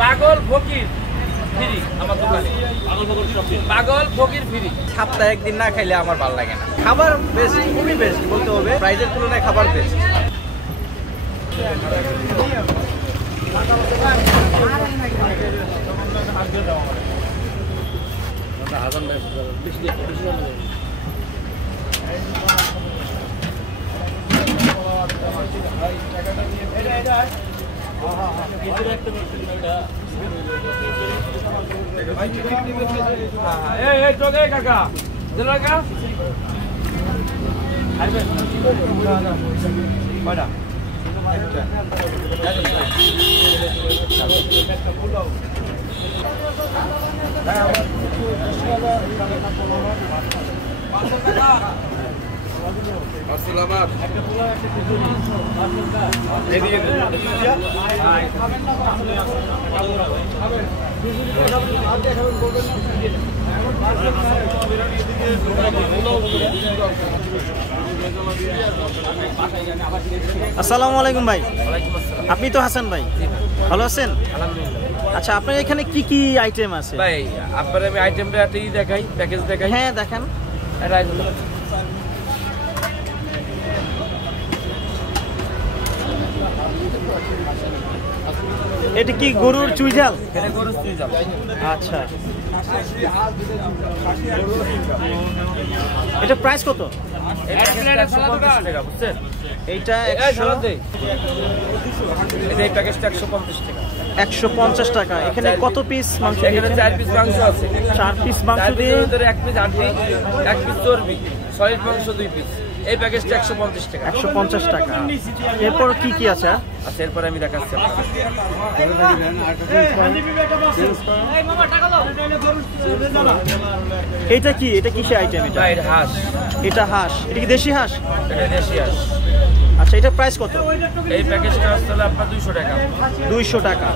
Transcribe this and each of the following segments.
পাগল ফকির ফ্রি আমার দোকানে, পাগল ফকির ফ্রি। সপ্তাহে একদিন না খাইলে আমার ভালো লাগে না। খাবার বেশ, খুবই বেস্ট বলতে হবে, প্রাইজের তুলনায় খাবার বেস্ট। আসসালামু আলাইকুম ভাই। আপনি তো হাসান ভাই, ভালো আছেন? আচ্ছা, আপনার এখানে কি কি আইটেম আছে ভাই? আপনার আমি আইটেমটা দেখাই, প্যাকেজ দেখাই। হ্যাঁ দেখান। এটা কি গরুর চুইঝাল? এটা গরুর চুইঝাল। আচ্ছা, এটা প্রাইস কত? টাকা বুঝছেন? এইটা 150 টাকা। এখানে কত পিস মাংস? এখানে 4 পিস মাংস আছে। 4 পিস মাংস দিয়ে 1 পিস হাড্ডি, 1 পিস চর্বি, সলিড মাংস 2 পিস। এই প্যাকেজটা 150 টাকা। 150 টাকা। এরপর কি কি আছে? আচ্ছা, এরপর আমি দেখাচ্ছি। এটা কি? এটা কিসের আইটেম? এটা হাঁস। এটা হাঁস। এটা কি দেশি হাঁস? এটা দেশি হাঁস। আচ্ছা, এটা প্রাইস কত? এই প্যাকেজটা আসলে আপনার 200 টাকা। 200 টাকা।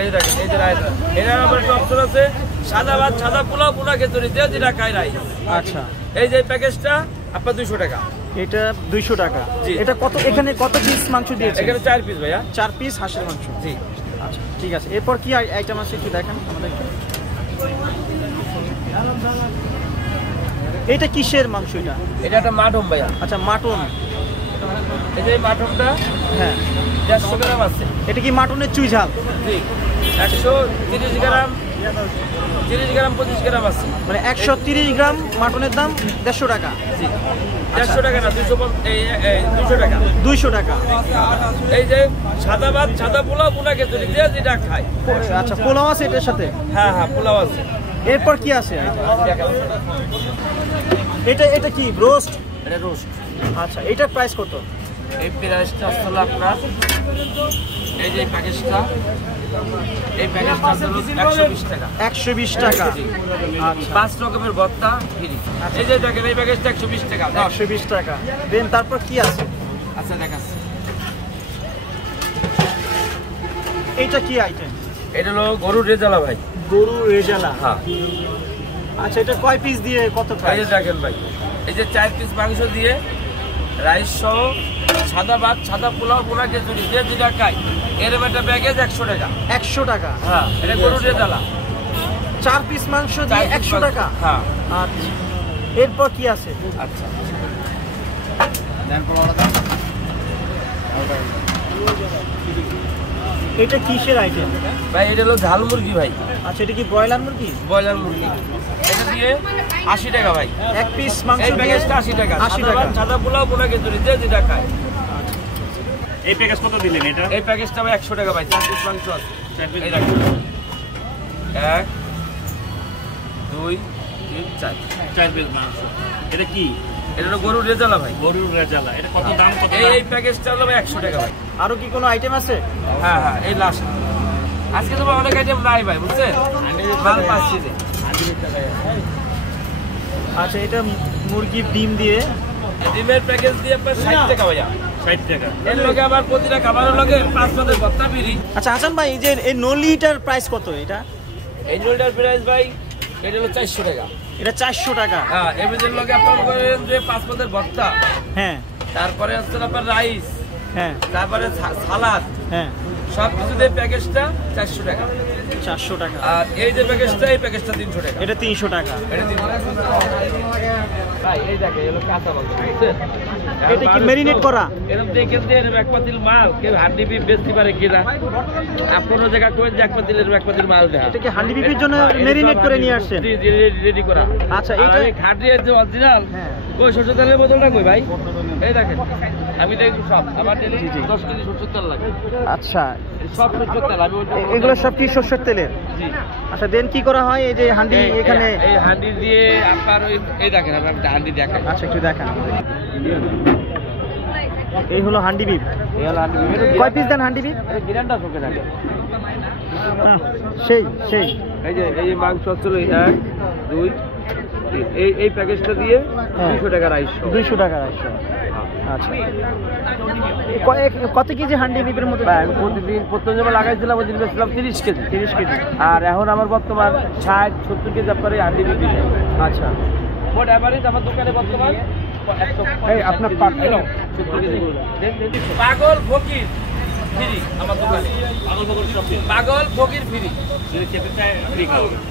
এই দেখেন, এই যে রাইস, এটার আবার একটা অপশন আছে, সাদা ভাত, সাদা পোলাও, পোলা খেতুরি দিয়ে যেটা খাই রাইস। আচ্ছা, এই যে প্যাকেজটা আপনার 200 টাকা। এটা 200 টাকা। এটা কত? এখানে কত পিস মাংস দিয়েছে? এখানে 4 পিস ভাইয়া। 4 পিস হাঁসের মাংস। জি। আচ্ছা, ঠিক আছে। এরপর কি আইটেম আছে একটু দেখান আমাদেরকে। এটা কিসের মাংস? এটা একটা মাটন ভাইয়া। আচ্ছা, মাটন। এই যে মাটনটা, হ্যাঁ, 150 গ্রাম আছে। এটা কি মাটনের চুইঝাল? জি, 130 গ্রাম, 30 গ্রাম, 25 গ্রাম আছে। মানে 130 গ্রাম মাটনের দাম 150 টাকা। জি, 150 টাকা না, 200 টাকা। 200 টাকা। এই যে সাদা ভাত, সাদা পোলাও, পোলা খেতুরি দিয়ে যেটা খাই। আচ্ছা, পোলাও আছে এটার সাথে? হ্যাঁ হ্যাঁ, পোলাও আছে। এরপর কি আছে? এটা কি রোস্ট? এটা রোস্ট। আচ্ছা, এটার প্রাইস কত? এই প্রাইসটা আসলে আপনার, এই যে প্যাকেজটা, এই প্যাকেজটা আসলে 120 টাকা। 120 টাকা। আচ্ছা, 5 রকমের ভর্তা ফ্রি। এই যে দেখেন, এই প্যাকেজটা 120 টাকা। 120 টাকা। দেন তারপর কি আছে? আচ্ছা, দেখাচ্ছি। এইটা কি আইটেম? এটা হলো গরুর রেজালা ভাই। গরুর রেজালা। হ্যাঁ। আচ্ছা, এটা কয় পিস দিয়ে কত এই প্রাইস? যে দেখেন ভাই, এই যে 4 পিস মাংস দিয়ে রাইস সহ, সাদা ভাত, সাদা পোলাও, পোলা খেতুরি দিয়ে যেটা খাই, এরকম একটা প্যাকেজ 100 টাকা। 100 টাকা। হ্যাঁ, এটা গরুর রেজালা। 4 পিস মাংস দিয়ে 100 টাকা। হ্যাঁ। আচ্ছা, এরপর কি আছে? আচ্ছা, এটা কিসের আইটেম? ভাই এটা হলো ঝাল মুরগি ভাই। আচ্ছা, এটা কি ব্রয়লার মুরগি? ব্রয়লার মুরগি। এটা দিয়ে 80 টাকা ভাই। 1 পিস মাংস এই দিয়ে প্যাকেজটা 80 টাকা। 80 টাকা। সাদা পোলাও, পোলা খেতুরি দিয়ে যেটা খায়। এই প্যাকেজ কত দিলেন এটা? এই প্যাকেজটা ভাই 100 টাকা ভাই। 4 পিস মাংস আছে। এই দেখেন, 1 2 3 4। 4 পিস মাংস। এটা কি? এটা হলো গরুর রেজালা ভাই। গরুর রেজালা। এটা কত দাম? কত? এই প্যাকেজটা হলো ভাই 100 টাকা ভাই। আরো কি কোনো আইটেম আছে? হ্যাঁ হ্যাঁ, এই লাস্ট। আজকে তো ভাই অনেক আইটেম নাই ভাই, বুঝছেন? মাল পাচ্ছি যে। আচ্ছা, এটা মুরগির ডিম দিয়ে। ডিমের প্যাকেজ দিয়ে আপনার 60 টাকা ভাইয়া। 60 টাকা। এর লগে আবার প্রতিটা খাবারের লগে 5 পদের ভর্তা ফ্রি। আচ্ছা হাসান ভাই, এই যে এই নলিটার প্রাইস কত? এটা এই নলিটার প্রাইস ভাই, এটা হলো 400 টাকা। এটা 400 টাকা। হ্যাঁ, এর লগে আপনার করেন যে 5 পদের ভর্তা, হ্যাঁ, তারপরে হচ্ছে আপনার রাইস, হ্যাঁ, তারপরে সালাদ, হ্যাঁ, সব কিছুতে প্যাকেজটা 400 টাকা। 400 টাকা। আর এই যে প্যাকেজটা, এই প্যাকেজটা 300 টাকা। এটা 300 টাকা। এটা 300 টাকা। ভাই এই দেখে এলো কাঁচা মাল, বুঝছেন? এটা কি মেরিনেট করা? এরকম দেখেন যে এরকম এক পাতিল মাল কেউ হান্ডি বিফ বেচতে পারে কিনা? আপনার জায়গা কই যে এক পাতিল মাল দেয়া। এটা কি হান্ডি বিফের জন্য মেরিনেট করে নিয়ে আসছেন? জি জি, রেডি করা। আচ্ছা, এটা খাটিয়ে যে অরিজিনাল কই সরষের তেলের বোতলটা কই ভাই? এই দেখেন আমি দেখি সব আমার ডেলি 10 কেজি সরষের তেল লাগে। আচ্ছা, সব সরষের তেল আমি এগুলো সব কি সরষের তেলের? জি। আচ্ছা, দেন কি করা হয়? এই যে হান্ডি এখানে এই হান্ডি দিয়ে আপনার ওই এই দেখেন আমি একটা হান্ডি দেখাই। আচ্ছা, একটু দেখান। এই হলো হান্ডি বিফ। এই হলো হান্ডি বিফ। কয় পিস দেন হান্ডি বিফ? এই গিরানটা চোখে থাকে। সেই এই যে মাংস ছিল 1 2 3 এই প্যাকেজটা দিয়ে 200 টাকা রাইস। 200 টাকা রাইস। আচ্ছা, কত কেজি হান্ডি বিফের মধ্যে? আমি প্রথম যখন লাগাইছিলাম ওই দিন বেচলাম 30 কেজি। 30 কেজি। আর এখন আমার বর্তমান 60 70 কেজি আপনার হান্ডি বিফ। আচ্ছা, মোট এভারেজ আমার দোকানে বর্তমান এই আপনার পার্টনার 70 কেজি। পাগল ফকির ফ্রি আমার দোকানে। পাগল ফকির ফ্রি।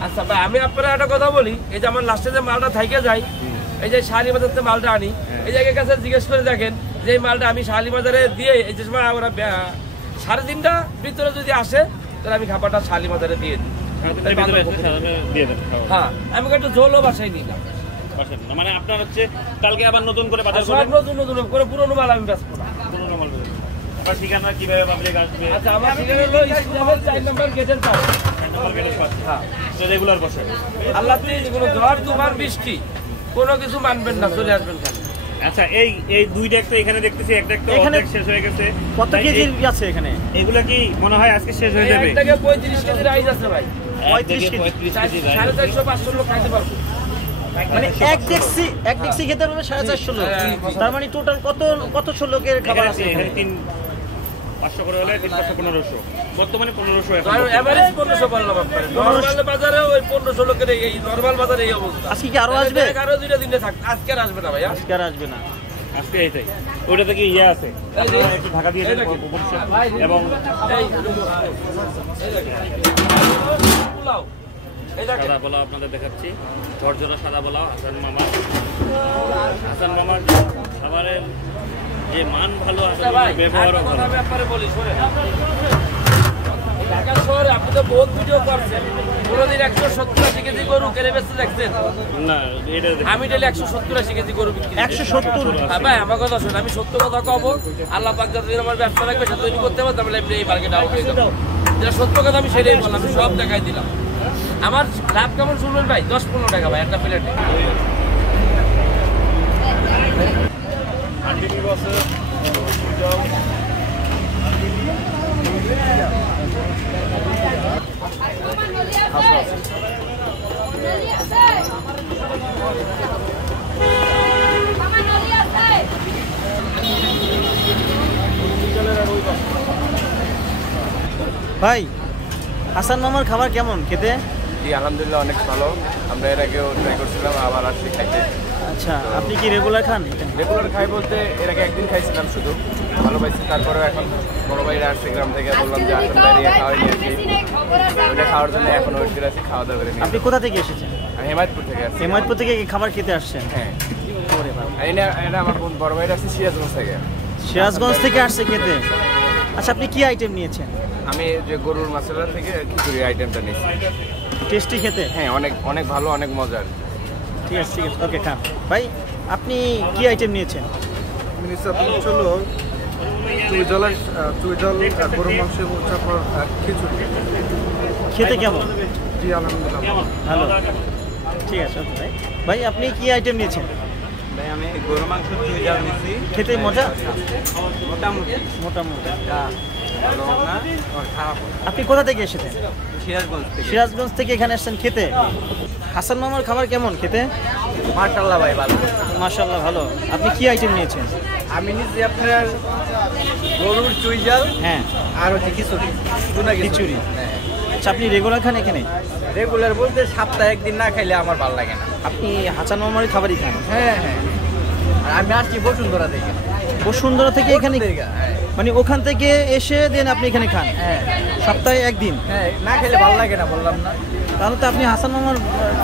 আচ্ছা ভাই, আমি আপনারা একটা কথা বলি, এই যে আমার লাস্টে যে মালটা থাইকে যায়, এই যে শাহালি বাজার থেকে মালটা আনি, এই জায়গার কাছে জিজ্ঞেস করে দেখেন যে এই মালটা আমি শাহালি বাজারে দিয়ে এই যে সময় আমরা 3:30টার ভিতরে যদি আসে তাহলে আমি খাবারটা শাহালি বাজারে দিয়ে দিই। হ্যাঁ, আমি একটু ঝোলও বাসায় নিলাম। মানে আপনার হচ্ছে কালকে আবার নতুন করে বাজার সব নতুন করে পুরোনো মাল আমি বেচবো না। পুরোনো মাল আপনার ঠিকানা কিভাবে পাবলিক আসবে? আচ্ছা, আমার ঠিকানা হলো ইসলামের 4 নম্বর গেটের পাশে। হ্যাঁ, তো রেগুলার বসে। আল্লাহ কোনো ঝড় তুফান বৃষ্টি কোনো কিছু মানবেন না, চলে আসবেন খালি। আচ্ছা, এই দুইটা একটা এখানে দেখতেছি, একটা এখানে শেষ হয়ে গেছে। কত কেজি আছে এখানে? এগুলা কি মনে হয় আজকে শেষ হয়ে যাবে? একটাকে 35 কেজি রাইস আছে ভাই। 35 কেজি 450-500 লোক খাইতে পারবো। মানে এক ডেক্সি খেতে পারবে 450 লোক। তার মানে টোটাল কত লোকের খাবার আছে এখানে? 500 করে হলে 300 1500, বর্তমানে 1500 এখন। এভারেজ 1500 বললাম আপনাদের। নরমাল বাজারে ওই 1500 লোকের এই নরমাল বাজারে এই অবস্থা। আজকে কি আরো আসবে? আরো 2টা দিনে থাক। আজকে আর আসবে না ভাই। আজকে আর আসবে না। আজকে এইটাই। ওইটা থেকে ইয়ে আছে, একটু ঢাকা দিয়ে দেন এবং সাদা পোলাও আপনাদের দেখাচ্ছি। বর্জনা সাদা পোলাও হাসান মামার খাবারের যে মান ভালো আছে, ব্যবহারও ভালো। ব্যাপারে বলি শোনেন, ঢাকা শহরে আপনি তো বহুত ভিডিও করছেন, কোনোদিন 170-80 কেজি গরু কেড়ে বেচতে দেখছেন? না, এটা আমি ডেলি 170-80 কেজি গরু বিক্রি করি। 170? ভাই আমার কথা শোন, আমি সত্য কথা কব, আল্লাহ পাক যতদিন আমার ব্যবসা রাখবে সে তৈরি করতে পারবে, তাহলে এমনি এই মার্কেট আউট হয়ে যাবে। যেটা সত্য কথা আমি সেটাই বললাম, আমি সব দেখাই দিলাম। আমার লাভ কেমন শুনবেন ভাই? 10-15 টাকা ভাই একটা প্লেটে। ভাই, হাসান মামার খাবার কেমন খেতে? জি আলহামদুলিল্লাহ অনেক ভালো। আমরা এর আগেও ট্রাই করছিলাম, আবার আসছি খাইতে। আচ্ছা, আপনি কি রেগুলার খান? রেগুলার খাই বলতে এর আগে একদিন খাইছিলাম শুধু, ভালো পাইছি। তারপরেও এখন বড় ভাইরা আসছে গ্রাম থেকে, বললাম যে আসেন বাইরে খাওয়াই নিয়ে আসি। ওইটা খাওয়ার জন্য এখন ওয়েট করে আছি, খাওয়া দাওয়া করে নিয়ে। আপনি কোথা থেকে এসেছেন? আমি হেমায়তপুর থেকে আসছি। হেমায়তপুর থেকে এই খাবার খেতে আসছেন? হ্যাঁ। ওরে বাবা। আর এটা আমার বড় ভাইরা আসছে সিরাজগঞ্জ থেকে। সিরাজগঞ্জ থেকে আসছে খেতে? আচ্ছা, আপনি কি আইটেম নিয়েছেন? আমি যে গরুর মশলা থেকে খিচুড়ি আইটেমটা নিয়েছি। টেস্টি খেতে? হ্যাঁ, অনেক ভালো, অনেক মজার। ঠিক আছে, ওকে খান। ভাই, আপনি কি আইটেম নিয়েছেন? আমি নিচ্ছি আপনার হলো চুইজল গরু মাংস এবং তারপর খিচুড়ি। খেতে কেমন? জি আলহামদুলিল্লাহ ভালো। ঠিক আছে, ওকে ভাই। ভাই, আপনি কি আইটেম নিয়েছেন? ভাই আমি গরু মাংস চুইজাল নিয়েছি। খেতে মজা? মোটামুটি মোটামুটি। ভালো না, খারাপ। আপনি কোথা থেকে এসেছেন? সিরাজগঞ্জ থেকে। সিরাজগঞ্জ থেকে এখানে আসছেন খেতে? হাসান মামার খাবার কেমন খেতে? মাশাআল্লাহ ভাই ভালো। মাশাআল্লাহ ভালো। আপনি কি আইটেম নিয়েছেন? আমি নিচ্ছি আপনার গরুর চুইজাল, হ্যাঁ, আর হচ্ছে খিচুড়ি। খিচুড়ি। হ্যাঁ। আচ্ছা, আপনি রেগুলার খান এখানে? রেগুলার বলতে সপ্তাহে একদিন না খাইলে আমার ভালো লাগে না। আপনি হাসান মামারই খাবারই খান? হ্যাঁ হ্যাঁ, আর আমি আসছি বসুন্ধরা থেকে। বসুন্ধরা থেকে এখানে? হ্যাঁ। মানে ওখান থেকে এসে দেন আপনি এখানে খান? হ্যাঁ সপ্তাহে একদিন? হ্যাঁ, না খেলে ভালো লাগে না, বললাম না। তাহলে তো আপনি হাসান মামার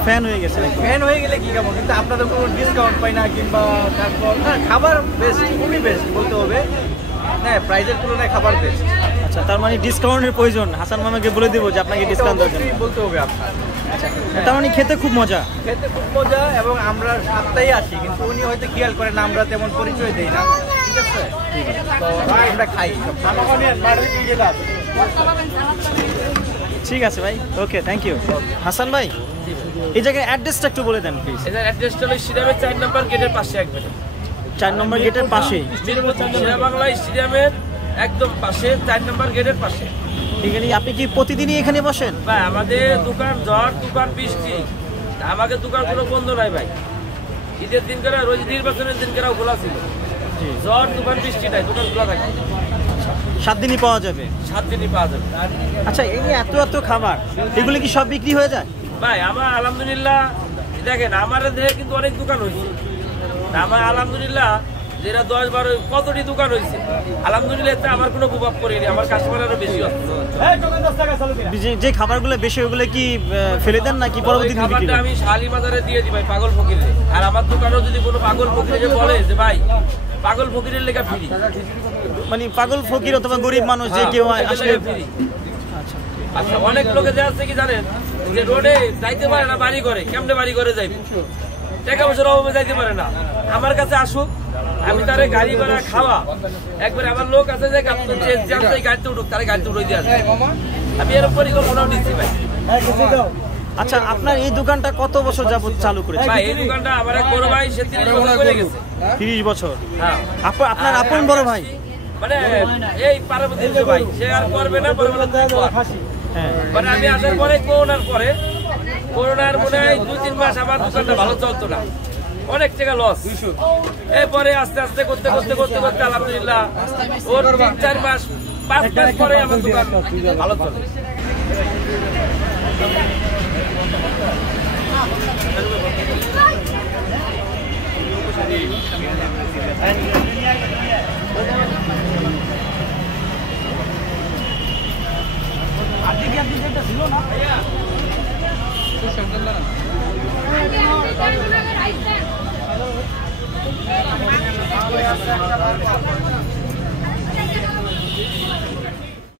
ফ্যান হয়ে গেছেন। ফ্যান হয়ে গেলে কি খাবো, কিন্তু আপনাদের কোনো ডিসকাউন্ট পাই না, কিংবা তারপর না, খাবার বেস্ট, খুবই বেস্ট বলতে হবে। হ্যাঁ, প্রাইজের তুলনায় খাবার বেস্ট। আচ্ছা, তার মানে ডিসকাউন্টের প্রয়োজন, হাসান মামাকে বলে দেবো যে আপনাকে ডিসকাউন্ট দরকার। বলতে হবে আপনার। তার মানে খেতে খুব মজা। খেতে খুব মজা, এবং আমরা সপ্তাহে আসি, কিন্তু উনি হয়তো খেয়াল করেন না, আমরা তেমন পরিচয় দেই না। ঠিক আছে, তো আমরা খাই। ঠিক আছে ভাই, ওকে, থ্যাংক ইউ। হাসান ভাই, এই জায়গায় অ্যাড্রেসটা একটু বলে দেন প্লিজ। এটার অ্যাড্রেসটা হলো স্টেডিয়ামের 4 নম্বর গেটের পাশে একবারে। 4 নম্বর গেটের পাশেই? শেরা বাংলা স্টেডিয়ামের একদম পাশে, 4 নম্বর গেটের পাশে। ঠিক আছে, আপনি কি প্রতিদিনই এখানে বসেন? ভাই আমাদের দোকান ঝড় তুফান বৃষ্টি, আমাদের দোকান কোনো বন্ধ নাই ভাই। ঈদের দিন করে, রোজ নির্বাচনের দিন করেও খোলা ছিল। ঝড় তুফান বৃষ্টি নাই, দোকান খোলা থাকে। 7 দিনই পাওয়া যাবে? 7 দিনই পাওয়া যাবে। আচ্ছা, এই যে এত এত খাবার, এগুলো কি সব বিক্রি হয়ে যায়? ভাই আমার আলহামদুলিল্লাহ, দেখেন আমার দেহে কিন্তু অনেক দোকান হয়েছে। আমার আলহামদুলিল্লাহ যেটা 10-12 কতটি দোকান হয়েছে, আলহামদুলিল্লাহ এতে আমার কোনো প্রভাব পড়েনি, আমার কাস্টমার আরো বেশি হচ্ছে। যে খাবারগুলো বেশি, ওগুলো কি ফেলে দেন নাকি পরবর্তীতে বিক্রি খাবারটা করেন? আমি শালি বাজারে দিয়ে দিই ভাই, পাগল ফকিরে। আর আমার দোকানেও যদি কোনো পাগল ফকিরে বলে যে ভাই পাগল ফকিরের লেখা ফ্রি, মানে পাগল ফকির অথবা গরিব মানুষ যে কেউ আসলে ফ্রি। আচ্ছা, অনেক লোকে যে আছে কি জানেন, যে রোডে যাইতে পারে না, বাড়ি করে কেমনে বাড়ি করে যাইবে, টাকা পয়সার অভাবে যাইতে পারে না, আমার কাছে আসুক, আমি তারে গাড়ি ভাড়া খাওয়া একবারে, আমার লোক আছে যে গাড়িতে উঠুক, তারে গাড়িতে উঠে দিয়ে আসবে। আমি এর পরিকল্পনাও নিচ্ছি ভাই। আচ্ছা, আপনার এই দোকানটা কত বছর যাবত চালু করেছে? ভাই এই দোকানটা আমার এক বড় ভাই, সে 30 বছর করে গেছে। 30 বছর? হ্যাঁ। আপনার আপন বড় ভাই? মানে এই পার্বতী ভাই, সে আর করবে না, হ্যাঁ। মানে আমি আসার পরে করোনার মনে হয় 2-3 মাস আমার দোকানটা ভালো চলতো না, অনেক টাকা লস। এরপরে আস্তে আস্তে করতে করতে করতে করতে আলহামদুলিল্লাহ ওর 3-4 মাস 5 মাস পরে আমার দোকান ভালো চলে। ছিল না